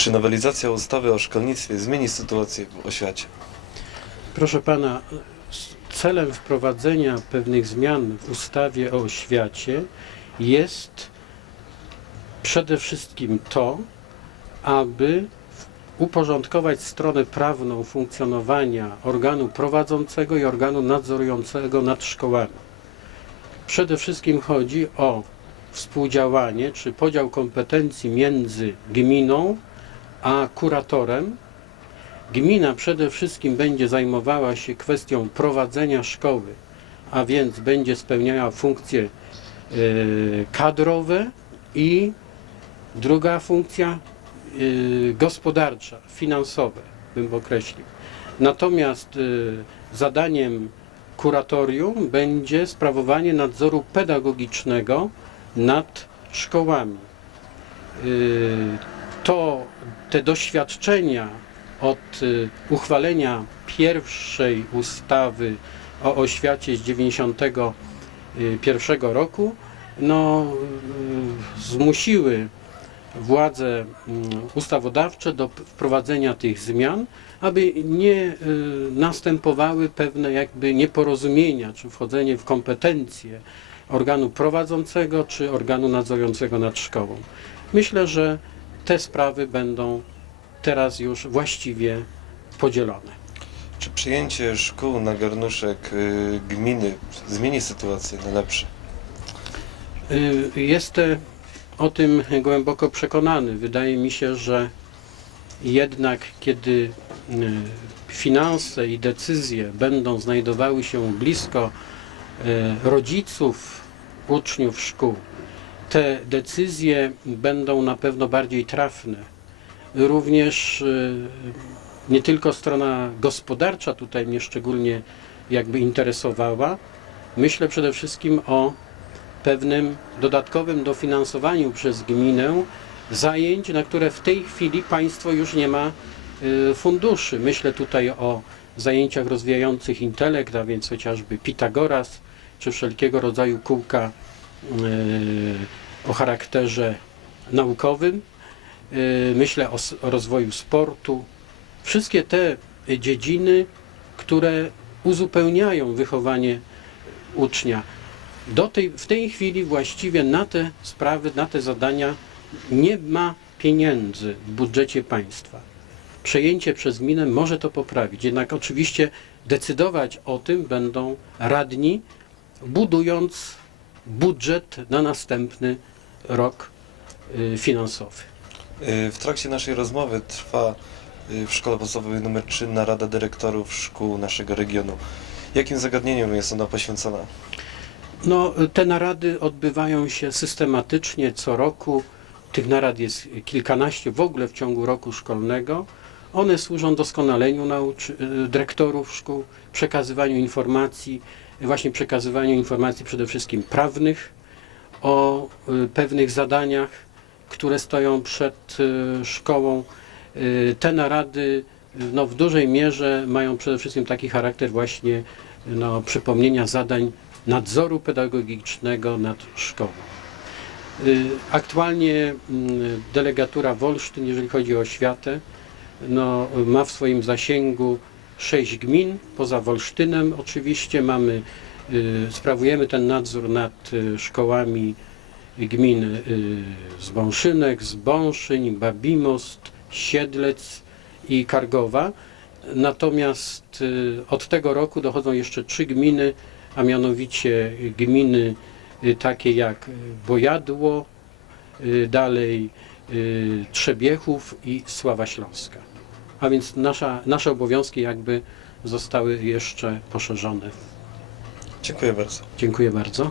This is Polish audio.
Czy nowelizacja ustawy o szkolnictwie zmieni sytuację w oświacie? Proszę pana, celem wprowadzenia pewnych zmian w ustawie o oświacie jest przede wszystkim to, aby uporządkować stronę prawną funkcjonowania organu prowadzącego i organu nadzorującego nad szkołami. Przede wszystkim chodzi o współdziałanie czy podział kompetencji między gminą a kuratorem Gmina przede wszystkim będzie zajmowała się kwestią prowadzenia szkoły, a więc będzie spełniała funkcje e, kadrowe i druga funkcja e, gospodarcza, finansowe, bym określił. Natomiast e, zadaniem kuratorium będzie sprawowanie nadzoru pedagogicznego nad szkołami. To te doświadczenia od y, uchwalenia pierwszej ustawy o oświacie z 91 roku no, y, zmusiły władze mm, ustawodawcze do wprowadzenia tych zmian, aby nie y, następowały pewne jakby nieporozumienia, czy wchodzenie w kompetencje organu prowadzącego, czy organu nadzorującego nad szkołą. Myślę, że te sprawy będą teraz już właściwie podzielone. Czy przyjęcie szkół na garnuszek y, gminy zmieni sytuację na lepsze? Y, Jestem o tym głęboko przekonany. Wydaje mi się, że jednak kiedy y, finanse i decyzje będą znajdowały się blisko rodziców uczniów szkół, te decyzje będą na pewno bardziej trafne. Również y, nie tylko strona gospodarcza tutaj mnie szczególnie jakby interesowała. Myślę przede wszystkim o pewnym dodatkowym dofinansowaniu przez gminę zajęć, na które w tej chwili państwo już nie ma y, funduszy. Myślę tutaj o zajęciach rozwijających intelekt, a więc chociażby Pitagoras, czy wszelkiego rodzaju kółka o charakterze naukowym. Y, Myślę o rozwoju sportu. Wszystkie te dziedziny, które uzupełniają wychowanie ucznia. Do tej, w tej chwili właściwie na te sprawy, na te zadania nie ma pieniędzy w budżecie państwa. Przejęcie przez gminę może to poprawić, jednak oczywiście decydować o tym będą radni, budując budżet na następny rok y, finansowy. Y, W trakcie naszej rozmowy trwa y, w szkole podstawowej nr 3 narada dyrektorów szkół naszego regionu. Jakim zagadnieniom jest ona poświęcona? No, te narady odbywają się systematycznie co roku. Tych narad jest kilkanaście w ogóle w ciągu roku szkolnego. One służą doskonaleniu nauczy- dyrektorów szkół, przekazywaniu informacji, właśnie przekazywaniu informacji przede wszystkim prawnych o y, pewnych zadaniach, które stoją przed y, szkołą. Y, Te narady no, w dużej mierze mają przede wszystkim taki charakter właśnie no, przypomnienia zadań nadzoru pedagogicznego nad szkołą. Aktualnie mm, delegatura Wolsztyn, jeżeli chodzi o oświatę, no, ma w swoim zasięgu sześć gmin, poza Wolsztynem oczywiście mamy, y, sprawujemy ten nadzór nad y, szkołami gmin y, Zbąszynek, Zbąszyń, Babimost, Siedlec i Kargowa. Natomiast od tego roku dochodzą jeszcze trzy gminy, a mianowicie gminy takie jak Bojadło, dalej Trzebiechów i Sława Śląska. A więc nasza, nasze obowiązki jakby zostały jeszcze poszerzone. Dziękuję bardzo. Dziękuję bardzo.